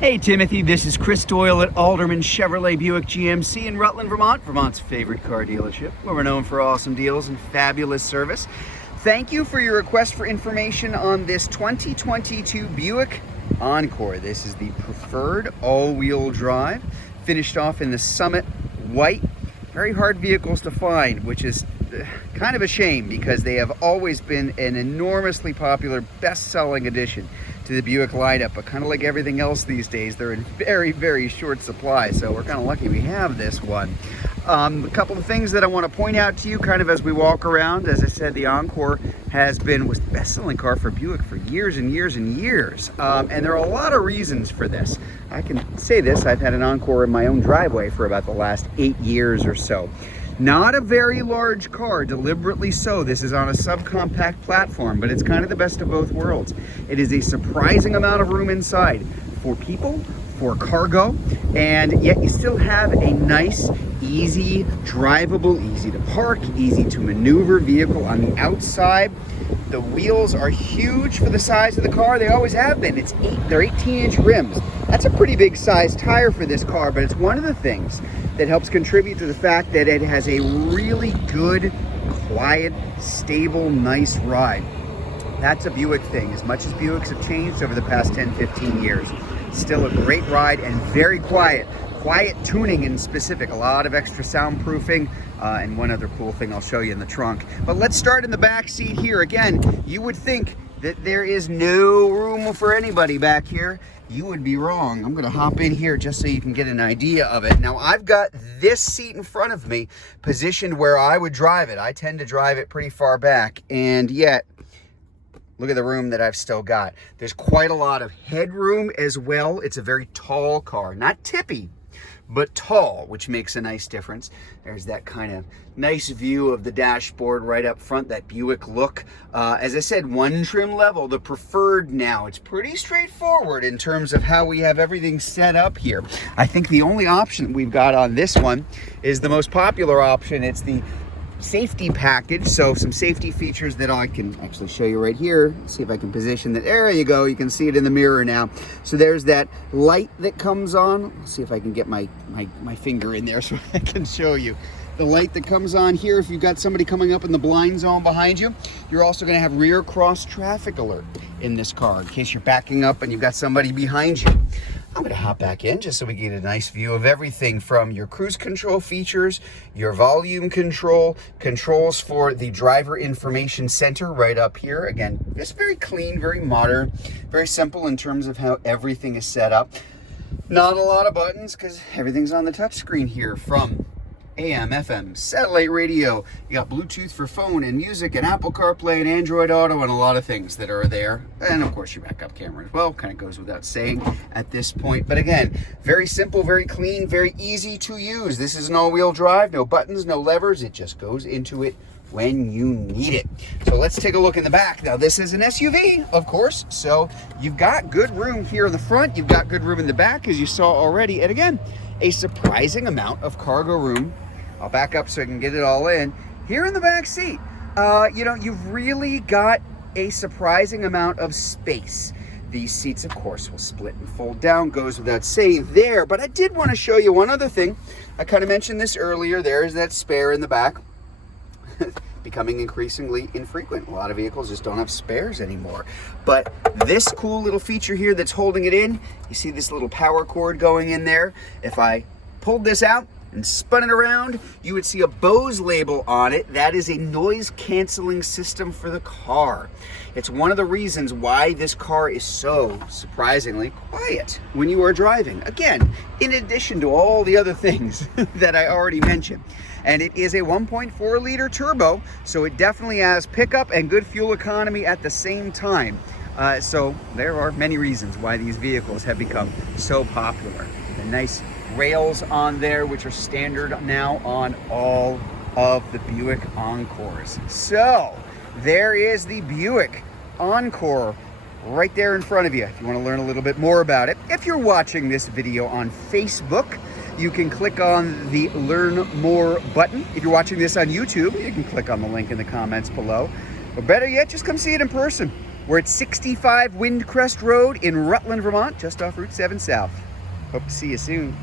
Hey Timothy, this is Chris Doyle at Alderman Chevrolet Buick GMC in Rutland, Vermont, Vermont's favorite car dealership, where we're known for awesome deals and fabulous service. Thank you for your request for information on this 2022 Buick Encore. This is the preferred all-wheel drive, finished off in the Summit White. Very hard vehicles to find, which is kind of a shame because they have always been an enormously popular, best-selling addition to the Buick lineup, but kind of like everything else these days, they're in very, very short supply, so we're kind of lucky we have this one. A couple of things that I want to point out to you kind of as we walk around. As I said, the Encore was the best-selling car for Buick for years and years and years, and there are a lot of reasons for this. I can say this, I've had an Encore in my own driveway for about the last 8 years or so. Not a very large car, deliberately so. This is on a subcompact platform, but it's kind of the best of both worlds. It is a surprising amount of room inside for people, for cargo, and yet you still have a nice, easy, drivable, easy to park, easy to maneuver vehicle on the outside. The wheels are huge for the size of the car. They always have been. They're 18-inch rims. That's a pretty big size tire for this car, but it's one of the things that helps contribute to the fact that it has a really good, quiet, stable, nice ride. That's a Buick thing. As much as Buicks have changed over the past 10, 15 years, still a great ride and very quiet. Quiet tuning in specific, a lot of extra soundproofing, and one other cool thing I'll show you in the trunk. But let's start in the back seat here. Again, you would think that there is no room for anybody back here. You would be wrong. I'm gonna hop in here just so you can get an idea of it. Now, I've got this seat in front of me positioned where I would drive it. I tend to drive it pretty far back, and yet, look at the room that I've still got. There's quite a lot of headroom as well. It's a very tall car, not tippy, but tall, which makes a nice difference. There's that kind of nice view of the dashboard right up front, that Buick look. As I said, one trim level, the preferred now. It's pretty straightforward in terms of how we have everything set up here. I think the only option we've got on this one is the most popular option. It's the safety package, so some safety features that I can actually show you right here. See if I can position that. There you go. You can see it in the mirror now. So there's that light that comes on. Let's see if I can get my finger in there so I can show you. The light that comes on here, if you've got somebody coming up in the blind zone behind you, you're also going to have rear cross traffic alert in this car in case you're backing up and you've got somebody behind you. I'm going to hop back in just so we get a nice view of everything from your cruise control features, your volume control, controls for the driver information center right up here. Again, just very clean, very modern, very simple in terms of how everything is set up. Not a lot of buttons because everything's on the touch screen here, from AM, FM, satellite radio. You got Bluetooth for phone and music and Apple CarPlay and Android Auto and a lot of things that are there. And of course your backup camera as well, kind of goes without saying at this point. But again, very simple, very clean, very easy to use. This is an all-wheel drive, no buttons, no levers. It just goes into it when you need it. So let's take a look in the back. Now this is an SUV, of course, so you've got good room here in the front. You've got good room in the back, as you saw already. And again, a surprising amount of cargo room. I'll back up so I can get it all in. Here in the back seat, you've really got a surprising amount of space. These seats, of course, will split and fold down, goes without saying there, but I did want to show you one other thing. I kind of mentioned this earlier. There's that spare in the back. Becoming increasingly infrequent. A lot of vehicles just don't have spares anymore. But this cool little feature here that's holding it in, you see this little power cord going in there. If I pulled this out and spun it around, you would see a Bose label on it. That is a noise canceling system for the car. It's one of the reasons why this car is so surprisingly quiet when you are driving. Again, in addition to all the other things that I already mentioned. And it is a 1.4 liter turbo, so it definitely has pickup and good fuel economy at the same time. So there are many reasons why these vehicles have become so popular. The nice rails on there, which are standard now on all of the Buick Encores. So there is the Buick Encore right there in front of you if you want to learn a little bit more about it. If you're watching this video on Facebook, you can click on the Learn More button. If you're watching this on YouTube, you can click on the link in the comments below. Or better yet, just come see it in person. We're at 65 Windcrest Road in Rutland, Vermont, just off Route 7 South. Hope to see you soon.